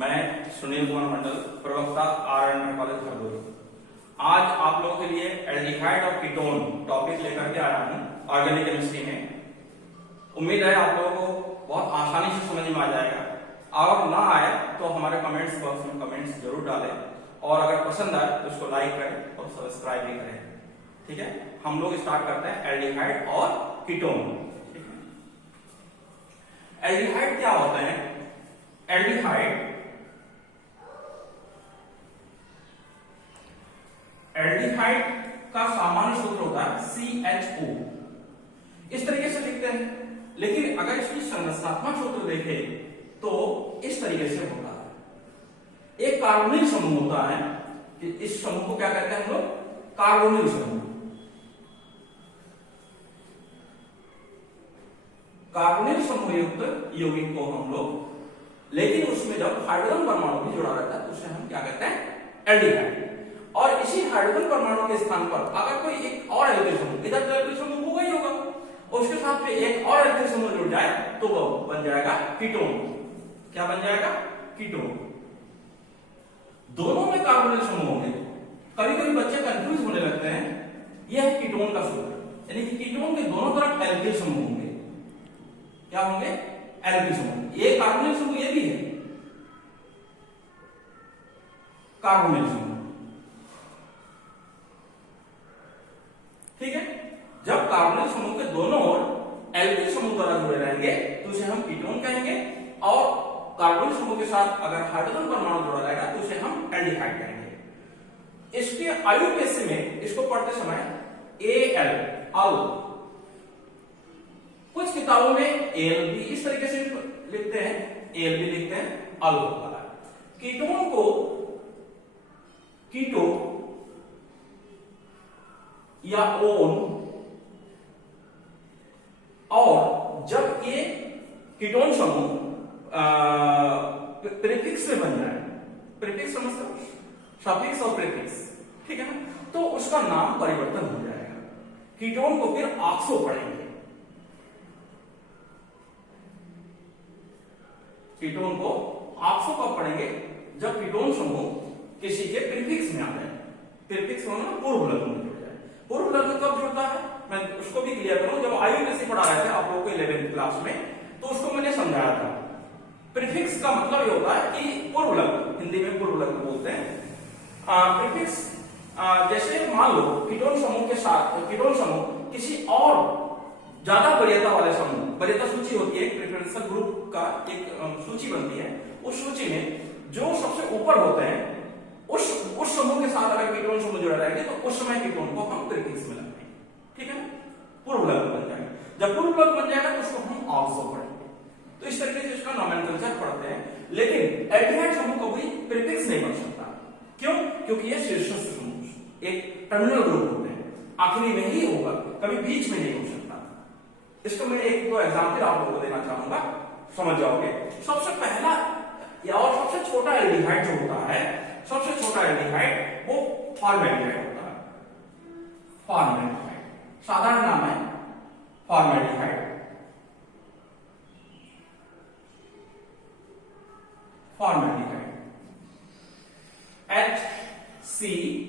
मैं सुनील कुमार मंडल, प्रवक्ता RN. College Hardoi. आज आप लोगों के लिए एल्डिहाइड और कीटोन टॉपिक लेकर के आया हूं ऑर्गेनिक केमिस्ट्री में। उम्मीद है आप लोगों को बहुत आसानी से समझ में आ जाएगा। और ना आए तो हमारे कमेंट्स बॉक्स में कमेंट्स जरूर डालें, और अगर पसंद आए तो उसको लाइक करें और सब्सक्राइब भी करें। ठीक है, हम लोग स्टार्ट करते हैं एल्डिहाइड और कीटोन। ठीक है, एल्डिहाइड क्या होते हैं? एल्डिहाइड का सामान्य सूत्र होता है CHO। इस तरीके से लिखते हैं, लेकिन अगर इसकी संरचनात्मक सूत्र देखें तो इस तरीके से होता है। एक कार्बोनिल समूह होता है, इस समूह को क्या कहते हैं हम लोग? कार्बोनिल समूह। कार्बोनिल समूह युक्त यौगिक को हम लोग, लेकिन उसमें जब हाइड्रोजन परमाणु भी जुड़ा रहता है तो उसे हम क्या कहते हैं? एल्डिहाइड। और इसी हाइड्रोजन परमाणु के स्थान पर अगर कोई एक और एल्किल समूह, इधर तो एल्किल समूह होगा ही होगा, और उसके साथ में एक और एल्किल समूह जुड़ जाए तो वो बन जाएगा कीटोन। क्या बन जाएगा? कीटोन। दोनों में कार्बोनिल समूह होंगे। कभी कभी बच्चे कंफ्यूज होने लगते हैं। यह है कीटोन का सूत्र, यानी कि कीटोन के दोनों तरफ एल्किल समूह होंगे। क्या होंगे? एल्किल समूह। ये कार्बोनिल समूह, ये भी है कार्बोनिल समूह। ठीक है, जब कार्बोनिल समूह के दोनों ओर एल्किल समूह द्वारा जुड़े रहेंगे तो उसे हम कीटोन कहेंगे, और कार्बोनिल समूह के साथ अगर हाइड्रोजन परमाणु जुड़ा रहेगा तो उसे हम एल्डिहाइड कहेंगे। इसके आयुर्वेद में इसको पढ़ते समय AL अल, कुछ किताबों में AL भी इस तरीके से लिखते हैं, AL भी लिखते हैं, अल होता है। कीटोन को कीटो या ओन, और जब ये कीटोन समूह प्रीफिक्स में बन जाए, प्रीफिक्स समझते हो, सफिक्स और प्रीफिक्स, ठीक है ना, तो उसका नाम परिवर्तन हो जाएगा। कीटोन को फिर ऑक्सो पढ़ेंगे। कीटोन को ऑक्सो कब पढ़ेंगे? जब कीटोन समूह किसी के प्रीफिक्स में आ जाए। प्रीफिक्स होना पूर्व लग्न में जुड़ जाए। पूर्व लग्न कब जुड़ता है मैं उसको भी क्लियर करूं। जब आयुर्वेद पढ़ा रहे थे आप लोगों को 11th क्लास में, तो उसको मैंने समझाया था। प्रीफिक्स का मतलब ये होता है कि पूर्व लग्न, हिंदी में पूर्व लग्न बोलते हैं। प्रीफिक्स जैसे मान लो कीटोन समूह के साथ कीटोन समूह किसी और ज्यादा वरीयता वाले समूह, वरीयता सूची होती है, प्रेफरेंशियल ग्रुप का एक सूची बनती है। उस सूची में जो सबसे ऊपर होते हैं उस समूह के साथ अगर कीटोन समूह जुड़ा रहेंगे तो उस समय कीटोन को हम प्रीफिक्स में लगते हैं। ठीक है, पूर्व लग्न बन जाएगा। जब पूर्व लग्न बन जाएगा तो उसको हम ऑक्सो पढ़ेंगे। तो इस तरीके से इसका नोमेनक्लेचर पढ़ते हैं। लेकिन एल्डिहाइड समूह को भी प्रीफिक्स नहीं बन सकता। क्यों? क्योंकि ये शीर्षस्थ समूह एक टर्मिनल ग्रुप होते हैं, आखिरी में ही होगा, कभी बीच में नहीं हो सकता। इसको मैं एक दो एग्जाम्पल आप लोगों को देना चाहूंगा, समझ जाओगे। सबसे पहला या और सबसे छोटा एल्डिहाइड जो होता है, सबसे छोटा एल्डिहाइड वो फॉर्मेल्डिहाइड होता है। फॉर्मेल्डिहाइड साधारण नाम है फॉर्मेल्डिहाइड। फॉर्मेल्डिहाइड HCHO,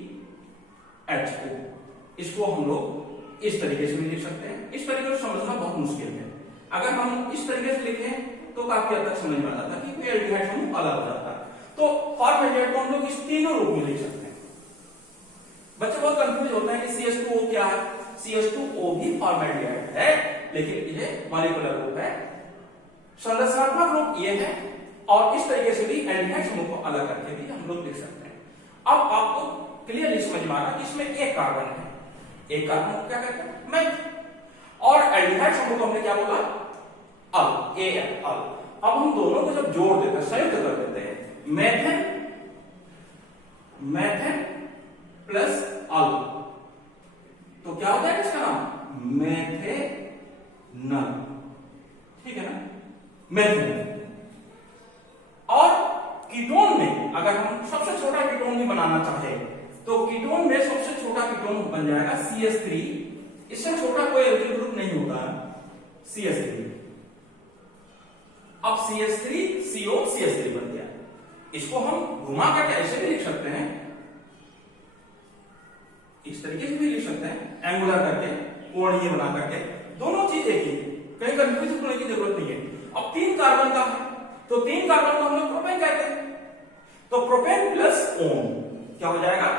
इसको हम लोग इस तरीके से भी लिख सकते हैं। इस तरीके से समझना बहुत मुश्किल है। अगर हम इस तरीके से लिखें तो काफी हद तक समझ में आ जाता है कि एल्डिहाइड समूह अलग हो जाता है। तो फॉर्मेल्डिहाइड को हम लोग इस तीनों रूप में लिख सकते हैं। बच्चे बहुत कंफ्यूज होते हैं कि CH2O क्या है। CH2O भी फॉर्मेल्डिहाइड है, लेकिन ये मॉलिक्यूलर ग्रुप है। संरचनात्मक रूप ये है, और इस तरीके से भी एल्डिहाइड समूह को अलग करके भी हम लोग लिख सकते हैं। अब आपको क्लियरली समझ में आ रहा है कि इसमें एक कार्बन है। एक कार्बन को क्या कहते हैं? मेथ। और एल्डिहाइड समूह को हमने क्या बोला? अल, AL अल। अब हम दोनों को जब जोड़ देते हैं, संयुक्त कर देते हैं, मेथेन प्लस अल, तो क्या हो जाएगा इसका नाम? मेथेनल। ठीक है ना, मेथेनल। और कीटोन में अगर हम सबसे छोटा कीटोन भी बनाना चाहे तो कीटोन में सबसे छोटा कीटोन बन जाएगा CH3। इससे छोटा कोई एल्किल ग्रुप नहीं होता है, CH3। अब CH3 CO CH3 बन गया। इसको हम घुमा करके ऐसे भी लिख सकते हैं, इस तरीके से भी लिख सकते हैं, एंगुलर करके, कोणीय बना करके, दोनों चीज एक ही, कहीं कंफ्यूज होने की जरूरत नहीं है। अब 3 कार्बन का है, तो 3 कार्बन को हम लोग प्रोपेन कहते हैं, तो प्रोपेन प्लस ओन क्या हो जाएगा,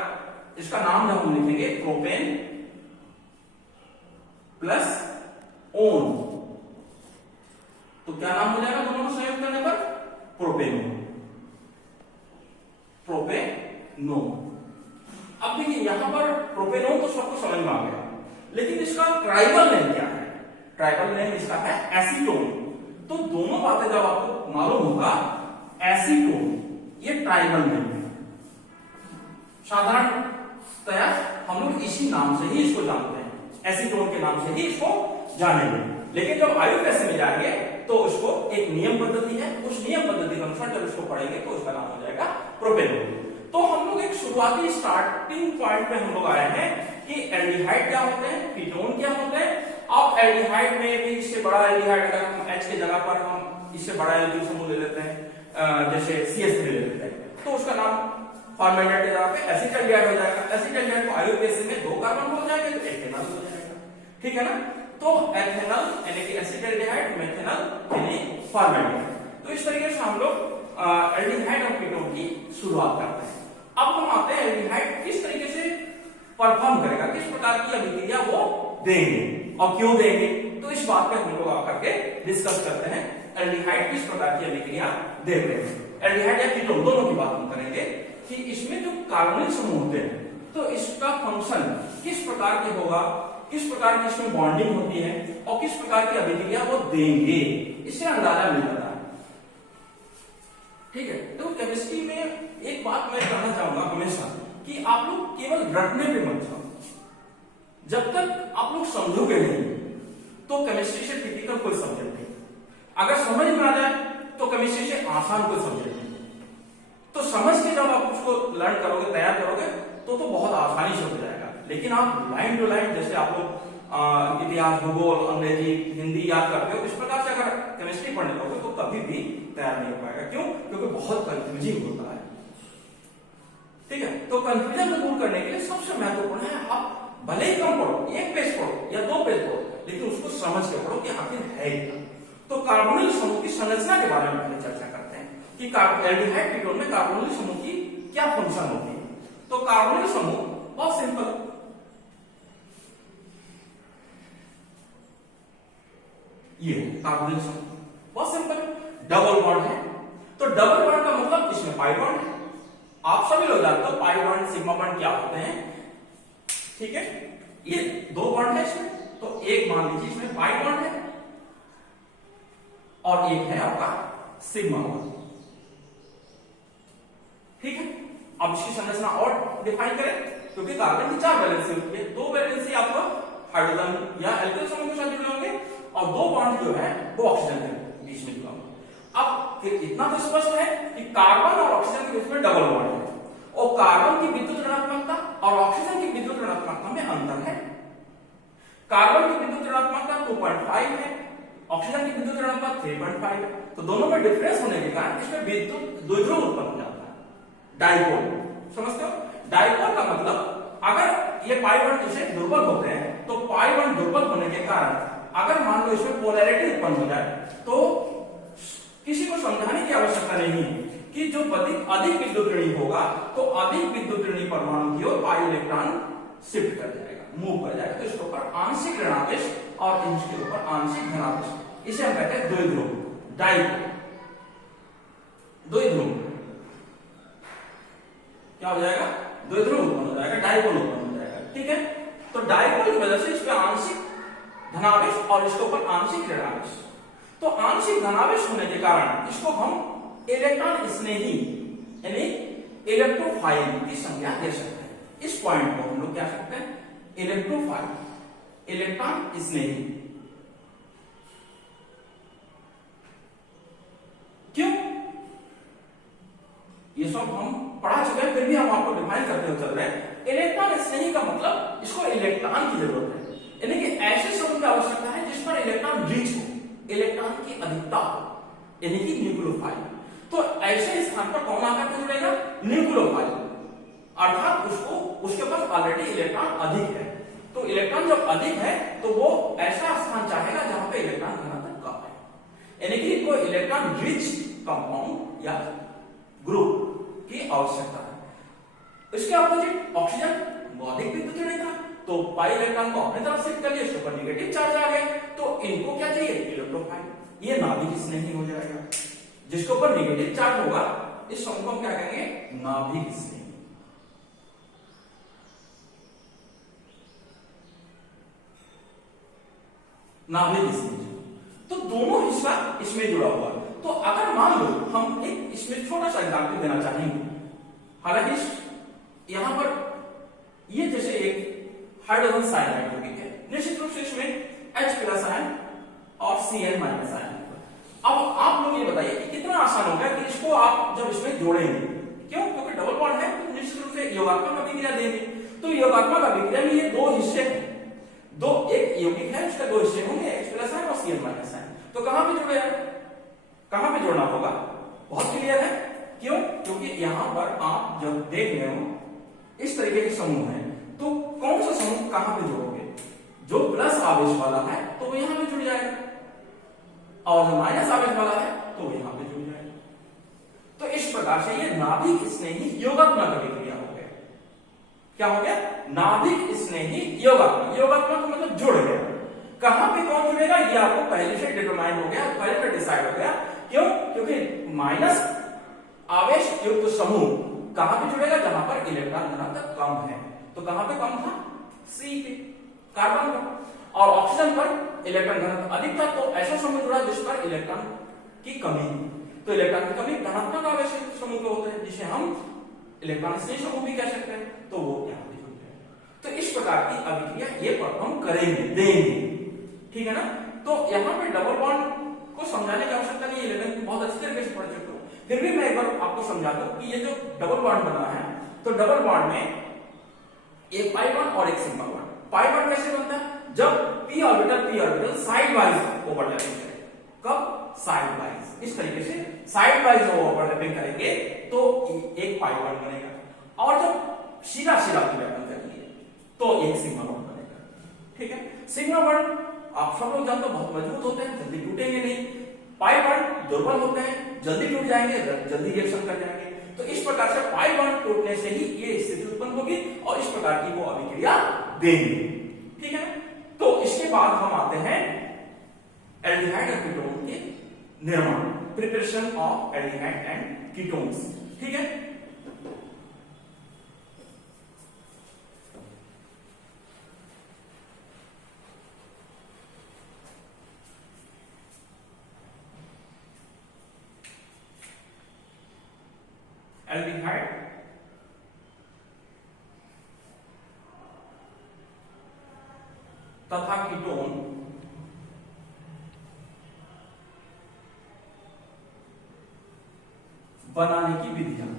इसका नाम जब हम लिखेंगे प्रोपेन प्लस ओन, तो क्या नाम हो जाएगा दोनों को संयुक्त करने पर, प्रोपेनो, प्रोपेनो। अब देखिए यहां पर प्रोपेनोन तो सबको समझ में आ गया, लेकिन इसका ट्राइबल नेम क्या है, ट्राइबल नेम इसका है एसीटोन। तो दोनों बातें जब आपको मालूम होगा, एसीटोन ये ट्राइबल नेम है, साधारणतया हम लोग इसी नाम से ही इसको जानते हैं, एसीटोन के नाम से ही इसको जानेंगे। लेकिन जब आयुर्वेद में जाएंगे तो उसको एक नियम पद्धति है, उस नियम पद्धति के अनुसार जब इसको पढ़ेंगे तो उसका नाम हो जाएगा प्रोपेनोन। तो हम लोग एक शुरुआती स्टार्टिंग पॉइंट पे हम लोग आए हैं कि एल्डिहाइड क्या होते हैं, कीटोन क्या होते हैं। अब एल्डिहाइड में भी इससे बड़ा एल्डिहाइड, अगर हम H के जगह पर हम इससे बड़ा एल्डिहाइड समूह ले लेते हैं, जैसे CH3 ले लेते हैं, तो उसका नाम फॉर्मेटेड के जगह पे एसिड एल्डिहाइड हो जाएगा। एसिड एल्डिहाइड को आयुर्वेद में 2 कार्बन हो जाएंगे तो एथेनॉल हो जाएगा, ठीक है ना। तो एथेनॉल यानी कि एसिड एल्डिहाइड, मेथेनॉल यानी फॉर्मेटेड। तो इस तरीके से हम लोग एल्डिहाइड और कीटोन की शुरुआत करते हैं। अब हम आते हैं एल्डिहाइड किस तरीके से परफॉर्म करेगा, किस प्रकार की अभिक्रिया वो देंगे और क्यों देंगे, तो इस बात पे हम लोग आकर के डिस्कस करते हैं एल्डिहाइड किस प्रकार की अभिक्रिया देते हैं। एल्डिहाइड या कीटोन दोनों की बात हम करेंगे कि इसमें जो कार्बनिक समूह होते हैं तो इसका फंक्शन किस प्रकार के होगा, किस प्रकार की इसमें बॉन्डिंग होती है और किस प्रकार की अभिक्रिया वो देंगे, इससे अंदाजा मिल जाता है, ठीक है। तो केमिस्ट्री में एक बात मैं कहना चाहूंगा हमेशा कि आप लोग केवल रटने पे मत जाओ, जब तक आप लोग समझोगे नहीं तो केमिस्ट्री से टिपिकल कोई सब्जेक्ट नहीं, अगर समझ में आ जाए तो केमिस्ट्री से आसान कोई सब्जेक्ट नहीं। तो समझ के जब आप उसको लर्न करोगे, तैयार करोगे तो बहुत आसानी से हो जाएगा। लेकिन आप लाइन टू लाइन जैसे आप लोग इतिहास, भूगोल, अंग्रेजी, हिंदी याद करते हो, इस प्रकार से अगर केमिस्ट्री पढ़ने लगोगे तो कभी भी तैयार नहीं हो पाएगा। क्यों? क्योंकि बहुत कंफ्यूजिंग होता है, ठीक है। तो कंफ्यूजन को दूर करने के लिए सबसे महत्वपूर्ण है आप भले ही कम पढ़ो, 1 पेज पढ़ो या 2 पेज पढ़ो, लेकिन उसको समझ के पढ़ो कि आखिर है क्या। तो कार्बोनिल समूह की संरचना के बारे में पहले चर्चा करते हैं कि एल्डिहाइड कीटोन में कार्बोनिल समूह की क्या फंक्शन होती है। तो कार्बोनिल समूह बहुत सिंपल, ये कार्बोनिल समूह बहुत सिंपल, डबल बॉन्ड है। तो डबल बॉन्ड का मतलब इसमें पाई बॉन्ड है। आप सभी लोग जानते हो पाई बॉन्ड, सिग्मा बॉन्ड क्या होते हैं, ठीक है। ये 2 बॉन्ड है इसमें, तो एक मान लीजिए इसमें पाई बॉन्ड है और एक है आपका सिग्मा बॉन्ड, ठीक है। अब इसकी संरचना और डिफाइन करें, क्योंकि कार्बन की 4 वैलेंसी होती है, 2 वैलेंसी आपको हाइड्रोजन या एल्किल समूह के साथ जुड़े होंगे और 2 बॉन्ड जो है वो ऑक्सीजन के बीच में जुड़ा होगा। अब फिर इतना तो स्पष्ट है कि कार्बन और ऑक्सीजन के बीच में डबल बॉन्ड है और कार्बन की विद्युत ऋणात्मकता और ऑक्सीजन की विद्युत ऋणात्मकता में अंतर है। कार्बन की विद्युत ऋणात्मकता 2.5 है, ऑक्सीजन की विद्युत ऋणात्मकता 3.5 है। तो दोनों में डिफरेंस होने के कारण इसमें विद्युत द्विध्रुव उत्पन्न हो जाता है, डाइपोल। समझते हो? डाइपोल का मतलब अगर ये पाई बॉन्ड से दुर्बल होते हैं तो पाई बॉन्ड दुर्बल होने के कारण अगर मान लो इसमें पोलैरिटी उत्पन्न हो जाए तो किसी को समझाने की आवश्यकता नहीं है कि जो अधिक विद्युत ऋणी होगा तो अधिक विद्युत ऋणी परमाणु की ओर पाई इलेक्ट्रॉन शिफ्ट कर जाएगा, मूव कर जाएगा। तो इसके ऊपर आंशिक ऋणावेश और इसके ऊपर आंशिक धनावेश, इसे हम कहते हैं द्विध्रुव, डाइपोल। द्विध्रुव क्या हो जाएगा? द्विध्रुव उत्पन्न हो जाएगा, डाइपोल उत्पन्न हो जाएगा, ठीक है। तो डाइपोल की वजह से इसमें आंशिक धनावेश और इसके ऊपर आंशिक ऋणावेश। तो आंशिक धनावेश होने के कारण इसको हम इलेक्ट्रॉन स्नेही यानी इलेक्ट्रोफाइल की संज्ञा दे सकते हैं। इस पॉइंट को हम लोग क्या सकते हैं? इलेक्ट्रोफाइल, इलेक्ट्रॉन स्नेही। क्यों? ये सब हम पढ़ा चुके हैं, फिर भी हम आपको डिफाइन करते हुए चल रहे हैं। इलेक्ट्रॉन स्नेही का मतलब इसको इलेक्ट्रॉन की जरूरत है, यानी कि ऐसे समूह की आवश्यकता है जिस पर इलेक्ट्रॉन रिच हो, इलेक्ट्रॉन की अधिकता हो, यानी कि न्यूक्लियोफाइल। तो ऐसे स्थान पर कौन आकर के जुड़ेगा? न्यूक्लियोफाइल, अर्थात उसके पास ऑलरेडी इलेक्ट्रॉन अधिक है। तो इलेक्ट्रॉन जब अधिक है तो वो ऐसा स्थान चाहेगा जहां पे इलेक्ट्रॉन घनत्व कम है, यानी कि इनको इलेक्ट्रॉन रिच कंपाउंड या ग्रुप की आवश्यकता है। इसके अपोजिट ऑक्सीजन बौद्धिक विद्युत ऋणात्मक था, तो पाई इलेक्ट्रॉन को अपने तरफ शिफ्ट कर लिया, उसके ऊपर नेगेटिव चार्ज आ गया, तो इनको क्या चाहिए? इलेक्ट्रोफाइल। ये नाभिक स्नेही हो जाएगा। जिसके ऊपर नेगेटिव चार्ज होगा इस समूह को हम क्या कहेंगे? नाभिक स्नेही। नाभिक स्नेही। तो दोनों हिस्सा इसमें जुड़ा हुआ। तो अगर मान लो हम एक इसमें छोटा सा एग्जाम्पल देना चाहेंगे, हालांकि यहां पर ये जैसे एक हाइड्रोजन साइनाइड हो गई है, निश्चित रूप से इसमें H+ आयन और Cl- आयन। अब आप लोग ये बताइए कि कितना आसान होगा कि इसको आप जब इसमें जोड़ेंगे, क्यों? क्योंकि डबल बॉन्ड है तो निश्चित रूप से योगात्मक अभिक्रिया देंगे। तो योगात्मक अभिक्रिया में ये दो हिस्से हैं, दो, एक यौगिक है उसके दो हिस्से होंगे, H+ आयन और Cl- आयन। तो कहां पे जुड़ेगा? कहां पे जोड़ना होगा? बहुत क्लियर है, क्यों? क्योंकि यहां पर आप जब देख रहे हो इस तरीके के समूह है, तो कौन सा समूह कहां पे जोड़ोगे? जो प्लस आवेश वाला है तो वो यहां पे जुड़ जाएगा, और जो माइनस आवेश वाला है तो वो यहां पे जुड़ जाएगा। तो इस प्रकार से ये नाभिक स्नेही योगात्मक अभिक्रिया हो गया। क्या हो गया? नाभिक स्नेही योगात्मक। योगात्मक मतलब जुड़ गया। कहां पे कौन जुड़ेगा ये आपको पहले से डिटरमाइन हो गया, पहले से डिसाइड हो गया। क्यों? क्योंकि माइनस आवेश युक्त समूह कहां पे जुड़ेगा? जहां पर इलेक्ट्रॉन घनत्व कम है। तो कहां पे कम था? सी पे, कार्बन पर। और ऑक्सीजन पर इलेक्ट्रॉन घनत्व अधिक था, तो ऐसा समूह जुड़ा जिस पर इलेक्ट्रॉन की कमी। तो इलेक्ट्रॉन की कमी धनात्मक आवेश युक्त समूह के होते हैं, जिसे हम इलेक्ट्रॉन स्नेही समूह भी कह सकते हैं। तो वो यहां पे जुड़ जाएगा। तो इस प्रकार की अभिक्रिया ये परफॉर्म करेंगे, देंगे, ठीक है ना? तो यहां पे डबल बॉन्ड को समझाने की आवश्यकता नहीं है, लेकिन बहुत अच्छी तरीके से पढ़ चुके हो। फिर भी मैं एक बार आपको समझाता हूं कि ये जो डबल बॉन्ड बना है, तो डबल बॉन्ड में एक पाई बॉन्ड और एक सिग्मा बॉन्ड। पाई बॉन्ड कैसे बनता है? जब p orbital side wise overlapping करें। कब? Side wise. इस तरीके से साइड वाइज ओवरलैपिंग करेंगे तो एक पाई बॉन्ड बनेगा, और जब सीधा सीधा ओवरलैपिंग करेंगे तो एक सिग्मा बॉन्ड बनेगा। ठीक है? सिग्मा बॉन्ड आप सब लोग जानते हो बहुत मजबूत होते हैं, जल्दी टूटेंगे नहीं। पाई बॉन्ड दुर्बल होते हैं, जल्दी टूट जाएंगे, जल्दी रिएक्शन कर जाएंगे। तो इस प्रकार से पाई बॉन्ड टूटने से ही ये स्थिति उत्पन्न होगी और इस प्रकार की वो अभिक्रिया देंगे। ठीक है? तो इसके बाद हम आते हैं एल्डिहाइड और कीटोन के निर्माण, preparation of aldehyde and ketones. ठीक है? एल्डिहाइड तथा कीटोन बनाने की विधियां।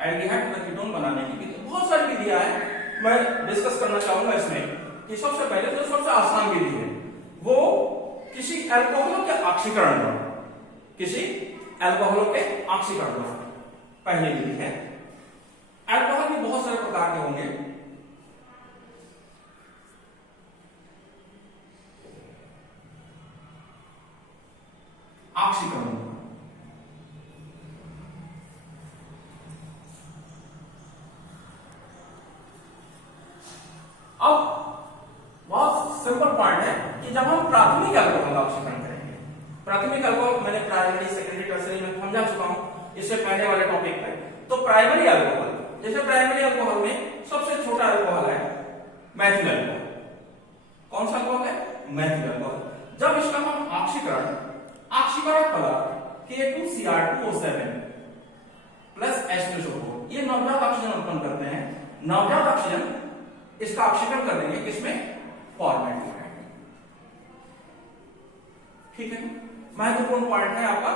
एल्डिहाइड तथा कीटोन बनाने की विधि, बहुत सारी विधियां हैं, मैं डिस्कस करना चाहूंगा इसमें कि सबसे पहले तो सबसे आसान विधि है वो किसी अल्कोहलों के ऑक्सीकरण द्वारा, पहली विधि है। अल्कोहल भी बहुत सारे प्रकार के होंगे, ऑक्सीकरण। अब बहुत सिंपल पॉइंट है कि जब हम प्राथमिक अल्कोहल का ऑक्सीकरण करेंगे, प्राथमिक अल्कोहल मैंने प्राइमरी सेकेंडरी टर्सरी में समझा चुका हूं इससे पहले वाले टॉपिक पे। तो प्राइमरी अल्कोहल, जैसे प्राइमरी अल्कोहल में सबसे छोटा अल्कोहल है मैथिल अल्कोहल। कौन सा अल्कोहल है? मैथिल अल्कोहल। जब इसका हम ऑक्सीकरण पदार्थ K2Cr2O7 प्लस H2SO4 ये नवजात ऑक्सीजन उत्पन्न करते हैं। नवजात ऑक्सीजन इसका ऑक्सीकरण कर देंगे किसमें? फॉर्मेल्डिहाइड। ठीक है? महत्वपूर्ण पॉइंट है आपका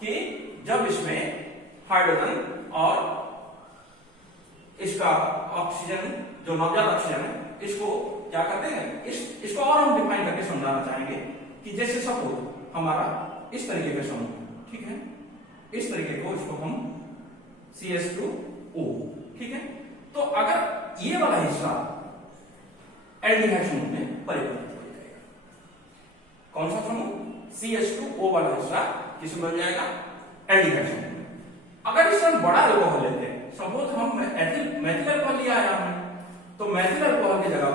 कि जब इसमें हाइड्रोजन और इसका ऑक्सीजन जो नवजात ऑक्सीजन है इसको क्या कहते हैं, इसको और हम डिफाइन करके समझाना चाहेंगे कि जैसे सपोज हमारा इस तरीके का समूह, ठीक है, इस तरीके को इसको हम CH2O, ठीक है। तो अगर ये वाला हिस्सा एल्डिहाइड समूह में परिवर्तित हो जाएगा, कौन सा समूह, CH2O वाला हिस्सा किसमें बन जाएगा, एल्डिहाइड समूह में। अगर इससे हम बड़ा अल्कोहल लेते हैं, सपोज हम मैथिल अल्कोहल लिया है हमने, तो मैथिल अल्कोहल की जगह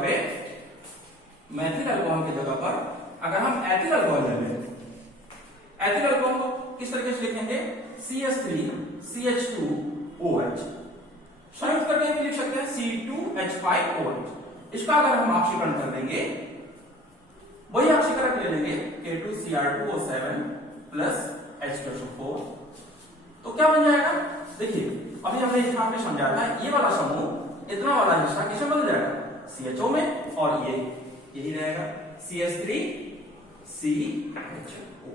पर अगर हम एथिल अल्कोहल ले लें, एथिल अल्कोहल को किस तरीके से लिखेंगे, CH3CH2OH, संयुक्त करके भी लिख सकते हैं C2H5OH। इसका अगर हम ऑक्सीकरण कर देंगे, वही ऑक्सीकरण ले लेंगे K2Cr2O7 प्लस H2SO4, तो क्या बन जाएगा, देखिए अभी हमने यहाँ पे समझाया था, ये वाला समूह इतना वाला हिस्सा किसमें बदल जाएगा, CHO में, और ये यही रहेगा CH3CHO।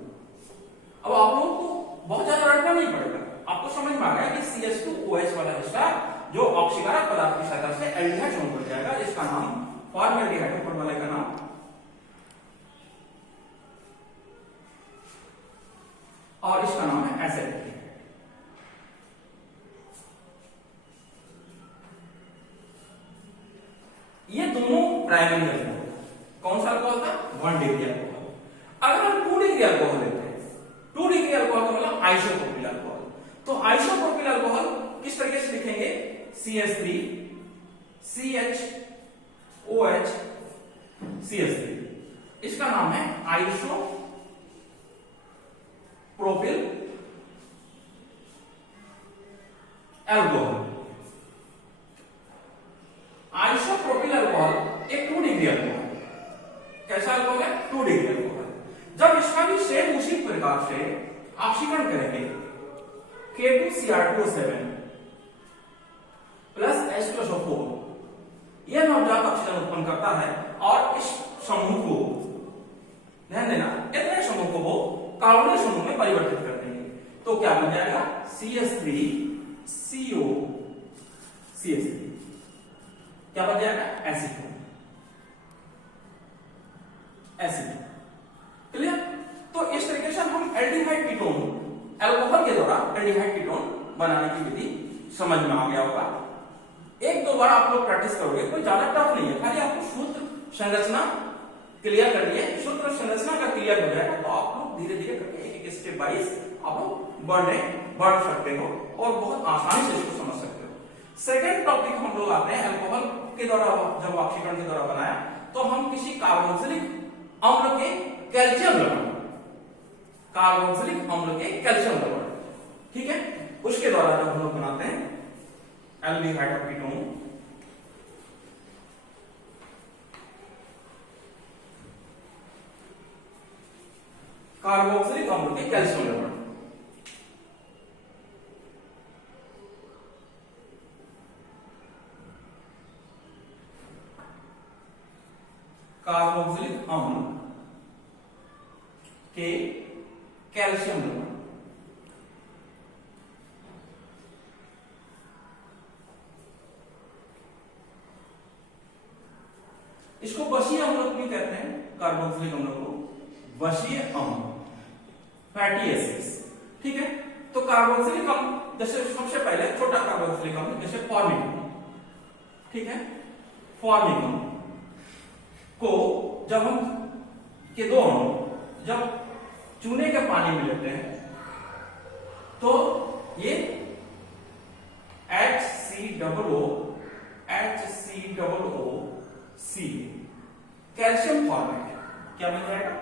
अब आप लोगों को बहुत ज्यादा रटना नहीं पड़ेगा, आपको समझ में आ गया कि CH2OH वाला हिस्सा जो ऑक्सीकारक पदार्थ की सहायता से एल्डिहाइड समूह बन जाएगा, जिसका नाम फॉर्मल्डिहाइड, ऊपर वाले का नाम, और इसका नाम है एसिड। ये दोनों प्राइमरी अल्कोहल, कौन सा अल्कोहल था, 1 डिग्री अल्कोहल। अगर हम 2 डिग्री अल्कोहल लेते हैं, 2 डिग्री अल्कोहल का मतलब आइसोप्रोपिल अल्कोहल, तो आइसोप्रोपिल अल्कोहल किस तरीके से लिखेंगे, CH3CHOH CH3, इसका नाम है आइसोप्रोपिल अल्कोहल। आइसोप्रोपिल अल्कोहल एक 2 डिग्री अल्कोहल, कैसा अल्कोहल है, 2 डिग्री अल्कोहल। जब इसका भी सेम उसी प्रकार से ऑक्सीकरण करेंगे, K2Cr2O7 प्लस H2SO4, यह नवजात ऑक्सीजन उत्पन्न करता है, और इस समूह को, ध्यान देना, इतने समूह को वो कार्बोनिल समूह में परिवर्तित कर देंगे, तो क्या बन जाएगा, CH3CO CH3, क्या बन जाएगा, एसिड। क्लियर। तो इस तरीके से हम एल्डिहाइड कीटोन, अल्कोहल के द्वारा एल्डिहाइड कीटोन बनाने की विधि समझ में आ गया होगा। एक दो बार आप लोग प्रैक्टिस करोगे, कोई ज्यादा टफ नहीं है, खाली आपको सूत्र संरचना क्लियर करनी है। सूत्र संरचना का क्लियर हो जाएगा तो आप लोग धीरे धीरे करके एक एक स्टेप वाइज आप लोग बढ़ सकते हो और बहुत आसानी से इसको समझ सकते हो। सेकेंड टॉपिक हम लोग आते हैं, अल्कोहल के द्वारा जब ऑक्सीकरण के द्वारा बनाया, तो हम किसी कार्बोक्सिलिक अम्ल के कैल्शियम लवण, कार्बोक्सिलिक अम्ल के कैल्शियम लवण, ठीक है, उसके द्वारा जब हम लोग बनाते हैं एल्डिहाइड ऑफ कीटोन, कार्बोक्सिलिक अम्ल के कैल्शियम लवण, कार्बोक्सिलिक अम्ल के कैल्शियम लवण, इसको वशीय अम्ल भी कहते हैं, कार्बोक्सिलिक अम्ल को वशीय अम्ल, फैटी एसिड्स, ठीक है। तो कार्बोक्सिलिक अम्ल, जैसे सबसे पहले छोटा कार्बोक्सिलिक अम्ल जैसे फॉर्मिक अम्ल, ठीक है, फॉर्मिक अम्ल को जब हम के दो अणु जब चूने के पानी में लेते हैं तो ये HCOOC कैल्शियम फॉर्मेट, क्या बन जाएगा,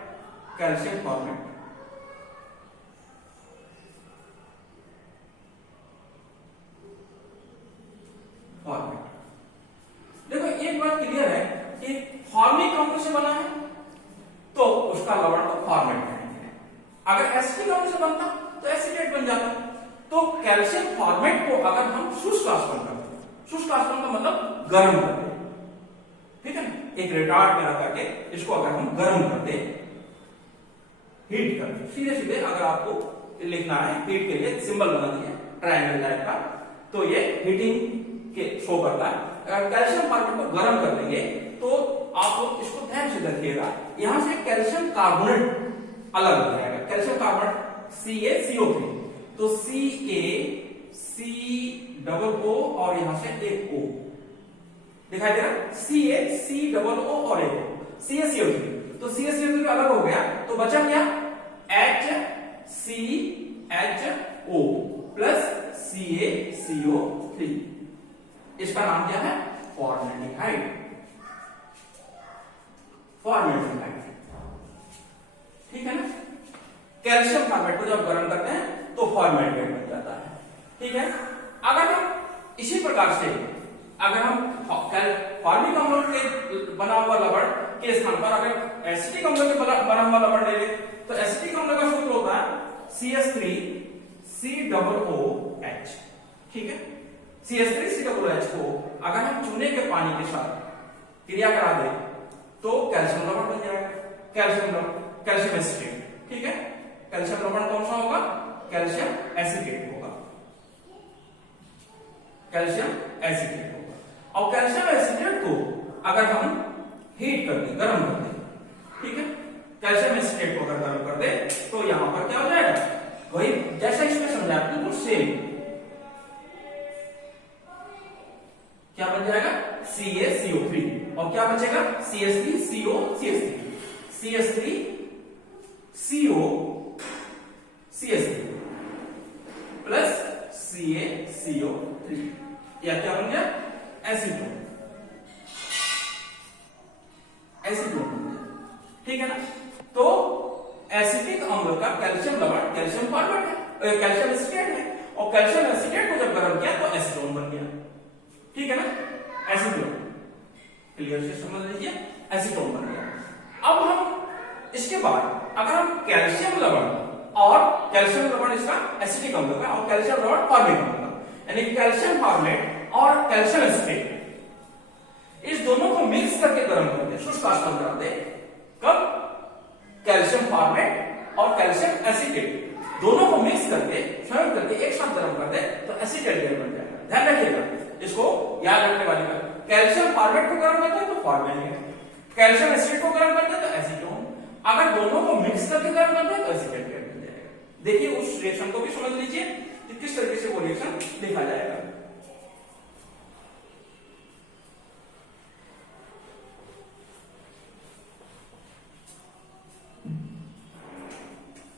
कैल्शियम फॉर्मेट। देखो एक बात क्लियर है कि फॉर्मिक अम्ल से बना है तो उसका लवण तो फॉर्मेट कहेंगे, अगर एसिटिक अम्ल से बनता तो एसिटेट बन जाता। तो कैल्शियम फॉर्मेट को अगर हम शुष्क आसवन करते, शुष्क आसवन का मतलब गर्म करते, ठीक है, एक रिटार्ड में रख करके इसको अगर हम गर्म करते, हीट करते, सीधे सीधे अगर आपको लिखना है हीट के लिए सिंबल बना दिया ट्रायंगल टाइप का, तो ये हीटिंग के शो करता है। अगर कैल्शियम फॉर्मेट को गर्म कर देंगे तो आप लोग इसको ध्यान से देखिएगा, यहां से कैल्शियम कार्बोनेट अलग हो जाएगा। कैल्शियम कार्बोनेट CaCO3, तो CaCO और यहां से एक O दिखाई दे रहा है, CaCOO और एक O, CaCO3, तो CaCO3 अलग हो गया, तो बचा क्या HCHO प्लस CaCO3, इसका नाम क्या है फॉर्मेल्डिहाइड। फॉर्मेल्डिहाइड, ठीक है ना। कैल्शियम फॉर्मेट को जब गर्म करते हैं तो फॉर्मेल्डिहाइड बन जाता है, ठीक है। अगर हम इसी प्रकार से अगर हम फॉर्मिक अम्ल के बना हुआ लवण के स्थान पर अगर एसिटिक अम्ल के बना हुआ लवण ले ले, तो एसिटिक अम्ल का सूत्र होता है CH3COOH, ठीक है। CH3COOH को अगर हम चूने के पानी के साथ क्रिया करा दे तो कैल्शियम लवण बन जाएगा, कैल्शियम एसिटेट, ठीक है। कैल्शियम लवण कौन सा होगा, कैल्शियम एसिटेट होगा, कैल्शियम एसिटेट होगा। और कैल्शियम एसिटेट को अगर हम हीट कर दें, गर्म कर दें, ठीक है, कैल्शियम एसिटेट को अगर गर्म कर दे तो यहां पर क्या हो जाएगा, वही जैसा इसमें समझाया बिल्कुल सेम, क्या बन जाएगा CaCO3 और क्या बचेगा CH3CO CH3 प्लस CaCO3, या क्या बन गया एसीटोन, एसीटोन बन गया, ठीक है ना। तो एसिटिक अम्ल का कैल्शियम लवण कैल्शियम फॉर्मेट है, कैल्शियम एसिटेट है, और कैल्शियम एसिटेट को जब गर्म किया तो एसीटोन बन गया, ठीक है ना, एसीटोन। क्लियर से समझ लीजिए, एसीटोन बन गया। अब हम इसके बाद अगर हम कैल्शियम लवण और कैल्शियम लवण इसका एसिटिक अम्ल का और कैल्शियम लवण फॉर्मिक अम्ल का, यानी कैल्शियम फॉर्मेट और कैल्शियम एसिटेट, इस दोनों को मिक्स करके गर्म करते, शुष्क आसवन कराते। कब, कैल्शियम फॉर्मेट और कैल्शियम एसिटेट दोनों को मिक्स करके संयुक्त करके एक साथ गर्म कर दे तो एसिटेट गैस बन जाएगा। ध्यान रखिएगा, इसको याद रखने वाली बात। कैल्शियम फॉर्मेट को गर्म करते हैं तो फॉर्मेल्डिहाइड, कैल्शियम एसिटेट को गर्म करते हैं तो एसीटोन, अगर दोनों को मिक्स करके गर्म करते हैं तो एसिटेट गैस बन जाएगा। देखिए उस रिएक्शन को भी समझ लीजिए कि किस तरीके से वो रिएक्शन लिखा जाएगा।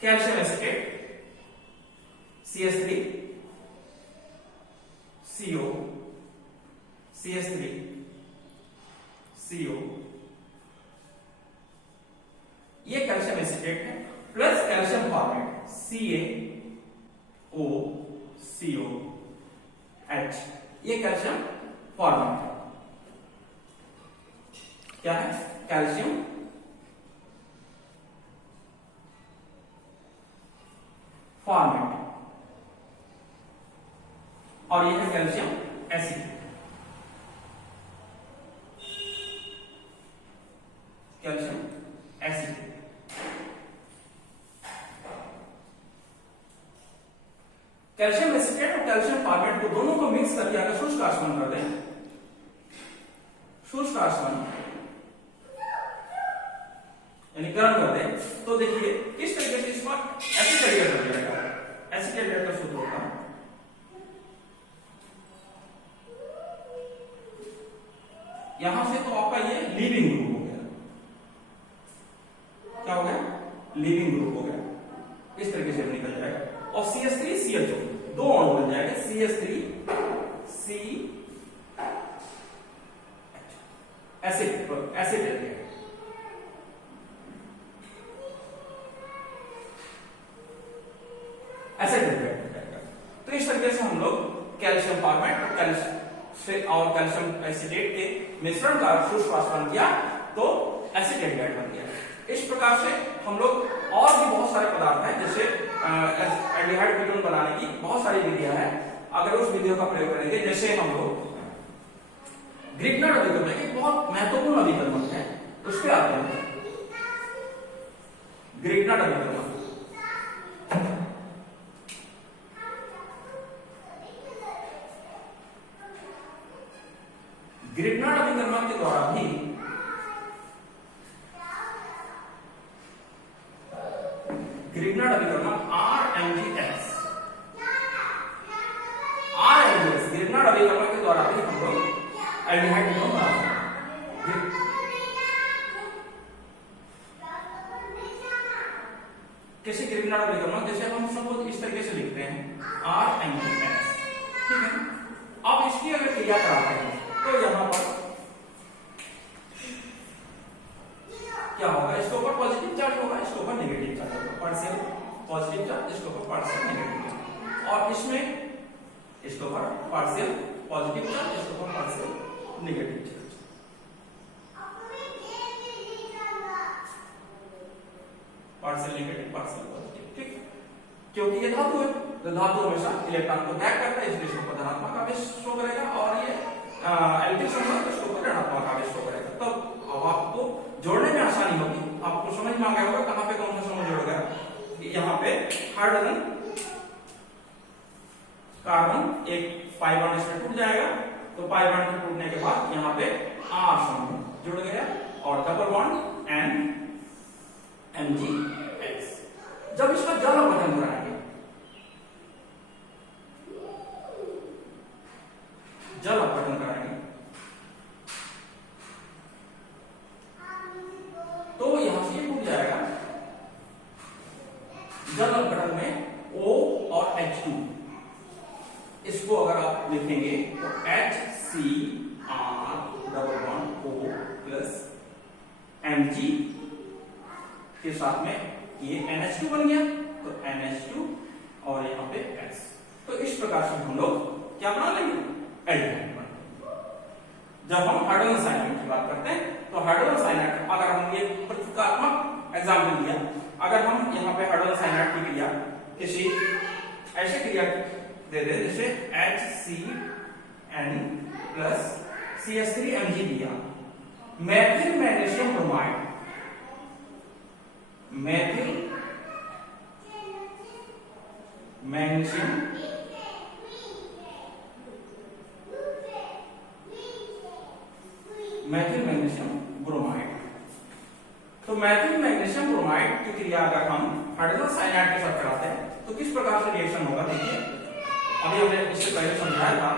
Calcium acetate CH3 CO CH3 CO, ये कैल्शियम एसिटेट है, प्लस कैल्शियम फॉर्मेट CaOCOH, ये कैल्शियम फॉर्मेट है। क्या है, कैल्शियम फॉर्मेट, और यह है calcium acid, calcium acid. Calcium acetate और कैल्शियम फॉर्मेट को दोनों को मिक्स करके अगर शुष्क आसवन कर दें, शुष्क आसवन यानी गर्म कर दें, तो देखिए किस तरीके से इसका एसिटेट बन जाएगा। एसिटेट का सूत्र होता है यहां से, तो आपका ये लीविंग ग्रुप हो गया, क्या हो गया, लीविंग ग्रुप हो गया, इस तरीके से निकल जाएगा। और CH3CHO दो अणु बन जाएगा, CH3C एसिड एसिड तो इस तरीके से हम लोग कैल्शियम फॉर्मेट और कैल्शियम एसिटेट के मिश्रण का शुष्क आसवन किया तो एसिटेट गैस बन गया। इस प्रकार से हम लोग और भी बहुत सारे पदार्थ हैं, जैसे एल्डिहाइड कीटोन बनाने की बहुत सारी विधियां हैं, अगर उस विधियों का प्रयोग करेंगे, जैसे हम लोग ग्रिग्नार्ड अभिकर्मक एक बहुत महत्वपूर्ण अभिकर्मक है, उस पर आते हैं। ग्रिग्नार्ड अभिकर्मक ग्रिग्नार्ड अभिकर्मक के द्वारा भी ग्रिग्नार्ड अभिकर्मक RMGX ग्रिग्नार्ड अभिकर्मक के द्वारा भी हम लोग एल्डिहाइड को बना सकते हैं। कैसे ग्रिग्नार्ड अभिकर्मक, जैसे हम सपोज इस तरीके से लिखते हैं RMGX, ठीक है। अब इसकी अगर क्रिया कराते हैं तो यहां पर क्या होगा, इसके ऊपर पॉजिटिव चार्ज होगा, इसके ऊपर नेगेटिव चार्ज होगा, पार्शियल पॉजिटिव चार्ज, इसके ऊपर पार्शियल नेगेटिव चार्ज, और इसमें इसके ऊपर पार्शियल पॉजिटिव चार्ज, इसके ऊपर partial negative charge. Partial negative partial positive, ठीक। क्योंकि ये धातु है तो धातु हमेशा इलेक्ट्रॉन को बैक करता है, इसलिए इसके ऊपर धनात्मक आवेश शो करेगा, और ये एल्किल समूह है तो इसके ऊपर ऋणात्मक आवेश शो करेगा। तब अब आपको जोड़ने में आसानी होगी, आपको समझ में आ गया होगा कहां पे कौन सा समूह जुड़ गया। यहाँ पे हाइड्रोजन कार्बन एक पाई बॉन्ड इसमें टूट जाएगा, तो पाई बॉन्ड के टूटने के बाद यहाँ पे R समूह जुड़ गया, और डबल बॉन्ड NMGX। जब इसका जल अपघटन कराएंगे, जल अपघटन कराएंगे तो यहां से टूट जाएगा। जल अपघटन में O और H2, इसको अगर आप लिखेंगे तो HCr double bond O plus Mg के साथ में ये NH2 बन गया, तो NH2 और यहाँ पे S। तो इस प्रकार से हम लोग क्या बना लेंगे, एल्डिहाइड बना लेंगे। जब हम हाइड्रोजन साइनाइड की बात करते हैं तो हाइड्रोजन साइनाइड, अगर हम ये प्रतीकात्मक एग्जाम्पल दिया, अगर हम यहाँ पे हाइड्रोजन साइनाइड की क्रिया किसी ऐसे क्रिया दे दे जैसे HCN प्लस CH3Mg दिया, Maithil magnesium bromide, Maithil magnesium bromide. तो मैथिल मैग्नीशियम ब्रोमाइड की क्रिया अगर हम हाइड्रोजन साइनाइड के साथ कराते हैं तो किस प्रकार से रिएक्शन होगा, देखिए अभी हमने इससे पहले समझाया था।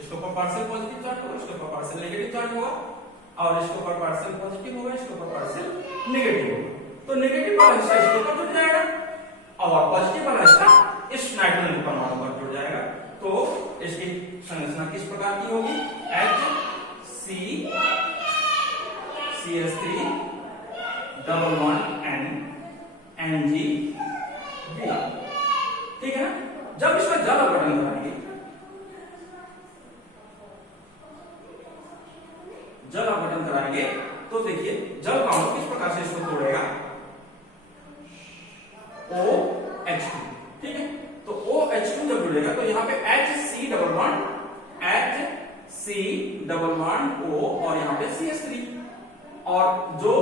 इसके ऊपर पार्शियल पॉजिटिव चार्ज होगा, इसके ऊपर पार्शियल नेगेटिव चार्ज होगा, और इसके ऊपर पार्शियल पॉजिटिव होगा, इसके ऊपर पार्शियल नेगेटिव होगा। तो नेगेटिव वाला हिस्सा इसके ऊपर जुड़ जाएगा और पॉजिटिव वाला हिस्सा इस नाइट्रोजन के परमाणु पर जुड़ जाएगा। तो इसकी संरचना किस प्रकार की होगी, HCCH3 डबल बॉन्ड NMG, ठीक है ना। जब इसका जल अपघटन कराएंगे, जल अपघटन कराएंगे तो देखिए जल अणु किस प्रकार से इसको तोड़ेगा, OH2, ठीक है। तो OH2 जब जुड़ेगा तो यहाँ पे HC डबल बॉन्ड O और यहाँ पे CH3, और जो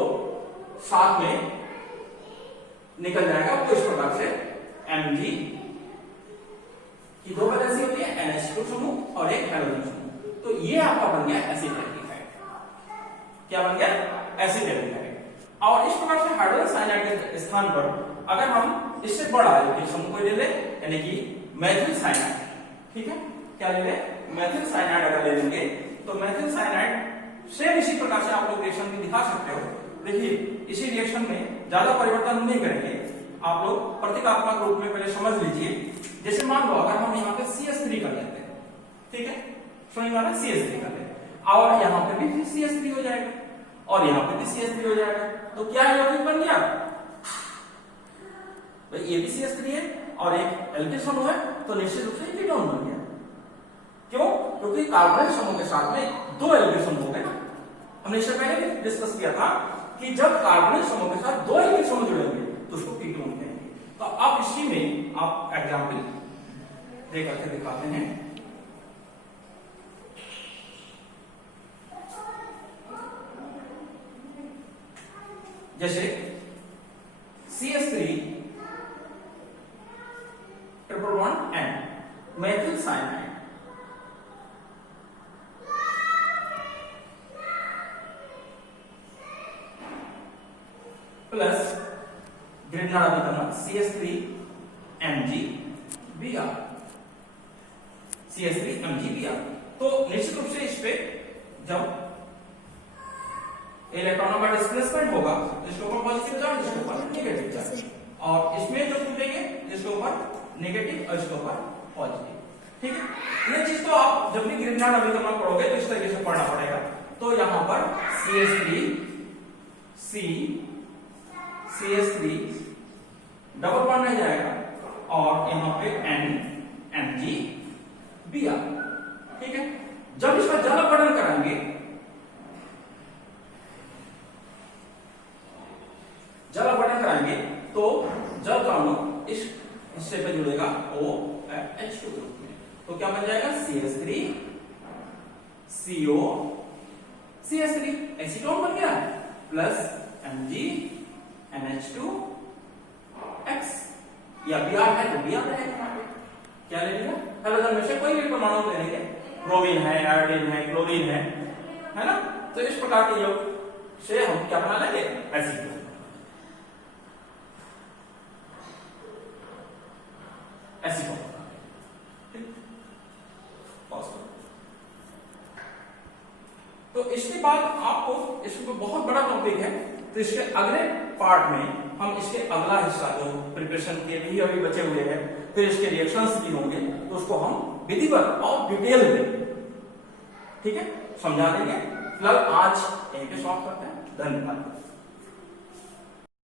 साथ में निकल जाएगा तो इस प्रकार से Mg की दो वैलेंसी होती है, NH2 समूह और एक हाइड्रोजन समूह। तो ये आपका बन गया एसिड एल्डिहाइड। क्या बन गया, एसिड एल्डिहाइड। और इस प्रकार से हाइड्रोजन साइनाइड के स्थान पर अगर हम इससे बड़ा एल्किल समूह को ले ले, यानी कि मैथिल साइनाइड, ठीक है, क्या ले ले, मैथिल साइनाइड अगर ले लेंगे तो मैथिल साइनाइड सेम इसी प्रकार से आप लोग रिएक्शन भी दिखा सकते हो। देखिए इसी रिएक्शन में ज्यादा परिवर्तन नहीं करेंगे, आप लोग प्रतीकात्मक रूप में पहले समझ लीजिए। जैसे मान लो अगर हम यहाँ पे CH3 कर लेते हैं, ठीक है, समझ में आ रहा है, CH3 कर लेते हैं, और यहाँ पे भी CH3 हो जाएगा और यहाँ पे भी CH3 हो जाएगा, तो क्या यौगिक बन गया भाई, ये भी CH3 है और एक एल्किल समूह है, तो निश्चित रूप से कीटोन बन गया। क्यों, क्योंकि कार्बोनिल समूह के साथ में दो एल्किल समूह हो गए ना। हमने इससे पहले भी डिस्कस किया था कि जब कार्बोनिल समूह के साथ दो एल्किल समूह जुड़ेंगे तो उसको कीटोन कहेंगे। तो अब इसी में आप एग्जाम्पल दे करके दिखाते हैं। जैसे CH3 triple bond N, methyl cyanide, Grignard अभिकर्मक CH3MgBr, CH3MgBr। तो निश्चित रूप से इस पे जब इलेक्ट्रॉनों का डिस्प्लेसमेंट होगा जिसके ऊपर पॉजिटिव चार्ज, जिसके ऊपर नेगेटिव चार्ज, और इसमें जो टूटेंगे जिसके ऊपर नेगेटिव और इसके ऊपर पॉजिटिव। ठीक है, ये चीज तो आप जब भी ग्रिग्नार्ड अभिकर्मक पढ़ोगे तो इस तरीके से पढ़ना पड़ेगा। तो यहां पर CH3 डबल बॉन्ड रह जाएगा और यहां पे NMgBr। ठीक है, जब इसका जल अपघटन कराएंगे, जल अपघटन कराएंगे तो जल का अणु इस हिस्से पे जुड़ेगा OH2 ग्रुप में। तो क्या बन जाएगा CH3 CO CH3 एसीटोन बन गया प्लस MgNH2X, या Br है तो Br रहेगा। क्या ले लिया, हैलोजन में से कोई भी परमाणु ले लेंगे, ब्रोमीन है, आयोडीन है, क्लोरीन है ना। तो इस प्रकार के योग से हम क्या बना लेंगे, एसिड। तो इसके बाद आपको इसमें बहुत बड़ा टॉपिक है, तो इसके अगले पार्ट में हम इसके अगला हिस्सा जो प्रिपरेशन के लिए अभी बचे हुए हैं, फिर इसके रिएक्शंस भी होंगे, तो उसको हम विधिवत और डिटेल में ठीक है समझा देंगे। फिलहाल आज यहीं पे समाप्त करते हैं। धन्यवाद।